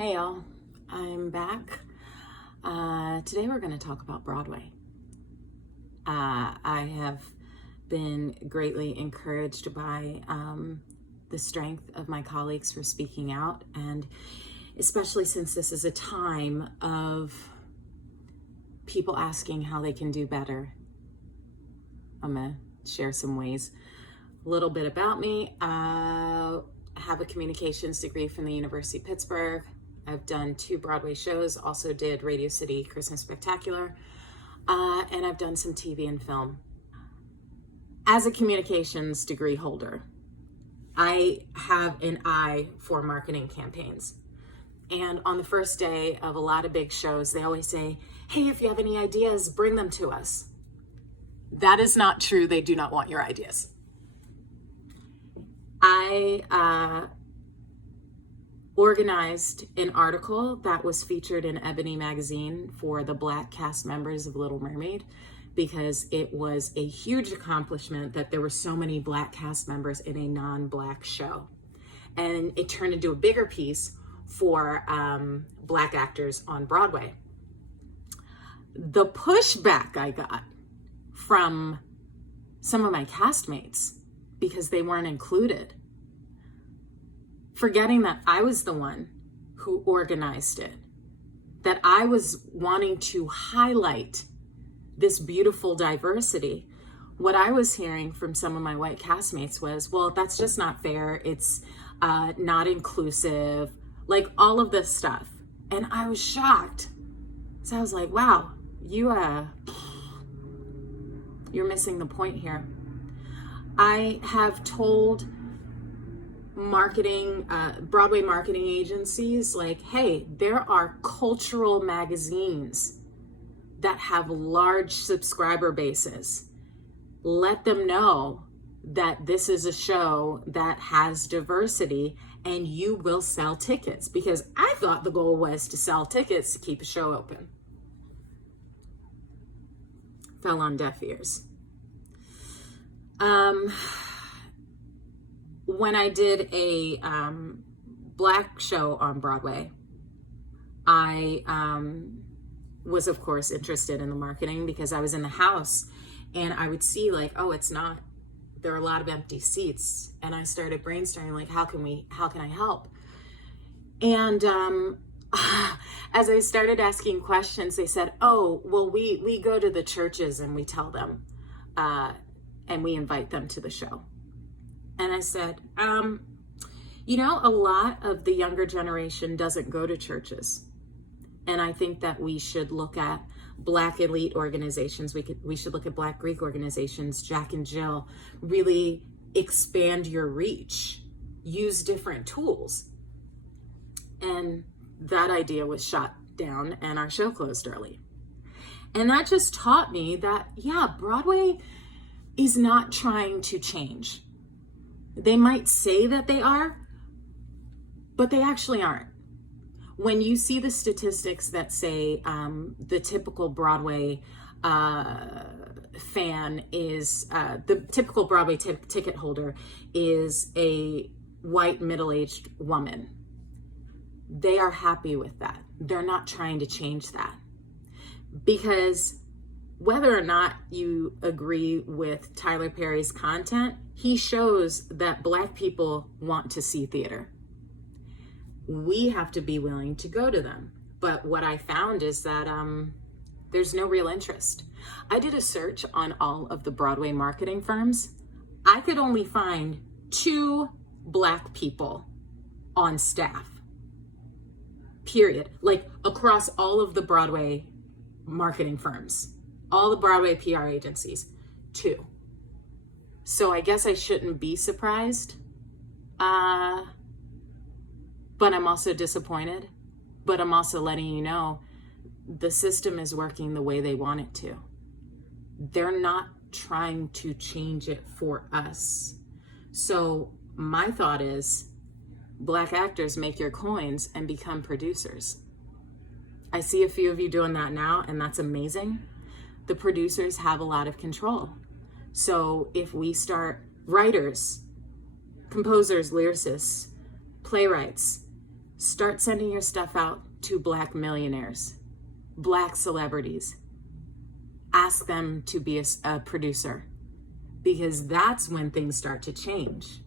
Hey y'all, I'm back. Today we're going to talk about Broadway. I have been greatly encouraged by the strength of my colleagues for speaking out, and especially since this is a time of people asking how they can do better. I'm going to share some ways. A little bit about me. I have a communications degree from the University of Pittsburgh. I've done 2 Broadway shows, also did Radio City Christmas Spectacular, and I've done some TV and film. As a communications degree holder, I have an eye for marketing campaigns. And on the first day of a lot of big shows, they always say, hey, if you have any ideas, bring them to us. That is not true. They do not want your ideas. I organized an article that was featured in Ebony magazine for the Black cast members of Little Mermaid, because it was a huge accomplishment that there were so many Black cast members in a non-Black show. And it turned into a bigger piece for Black actors on Broadway. The pushback I got from some of my castmates, because they weren't included, forgetting that I was the one who organized it, that I was wanting to highlight this beautiful diversity. What I was hearing from some of my white castmates was, well, that's just not fair. It's not inclusive, like all of this stuff. And I was shocked. So I was like, wow, you're missing the point here. I have told Broadway marketing agencies, like, hey, there are cultural magazines that have large subscriber bases. Let them know that this is a show that has diversity and you will sell tickets, because I thought the goal was to sell tickets to keep a show open. Fell on deaf ears. When I did a Black show on Broadway, I was, of course, interested in the marketing, because I was in the house and I would see, like, oh, there are a lot of empty seats. And I started brainstorming, like, how can I help? And as I started asking questions, they said, oh, well, we go to the churches and we tell them, and we invite them to the show. And I said, a lot of the younger generation doesn't go to churches. And I think that we should look at Black elite organizations. We should look at Black Greek organizations, Jack and Jill, really expand your reach, use different tools. And that idea was shot down and our show closed early. And that just taught me that, yeah, Broadway is not trying to change. They might say that they are, but they actually aren't. When you see the statistics that say the typical Broadway fan is, the typical Broadway ticket holder is a white middle-aged woman, they are happy with that. They're not trying to change that. Because whether or not you agree with Tyler Perry's content, he shows that Black people want to see theater. We have to be willing to go to them. But what I found is that there's no real interest. I did a search on all of the Broadway marketing firms. I could only find 2 Black people on staff, period. Like, across all of the Broadway marketing firms, all the Broadway PR agencies, 2. So I guess I shouldn't be surprised. But I'm also disappointed. But I'm also letting you know the system is working the way they want it to. They're not trying to change it for us. So my thought is, Black actors, make your coins and become producers. I see a few of you doing that now, and that's amazing. The producers have a lot of control. So if we start, writers, composers, lyricists, playwrights, Start sending your stuff out to Black millionaires, Black celebrities. Ask them to be a producer, because that's when things start to change.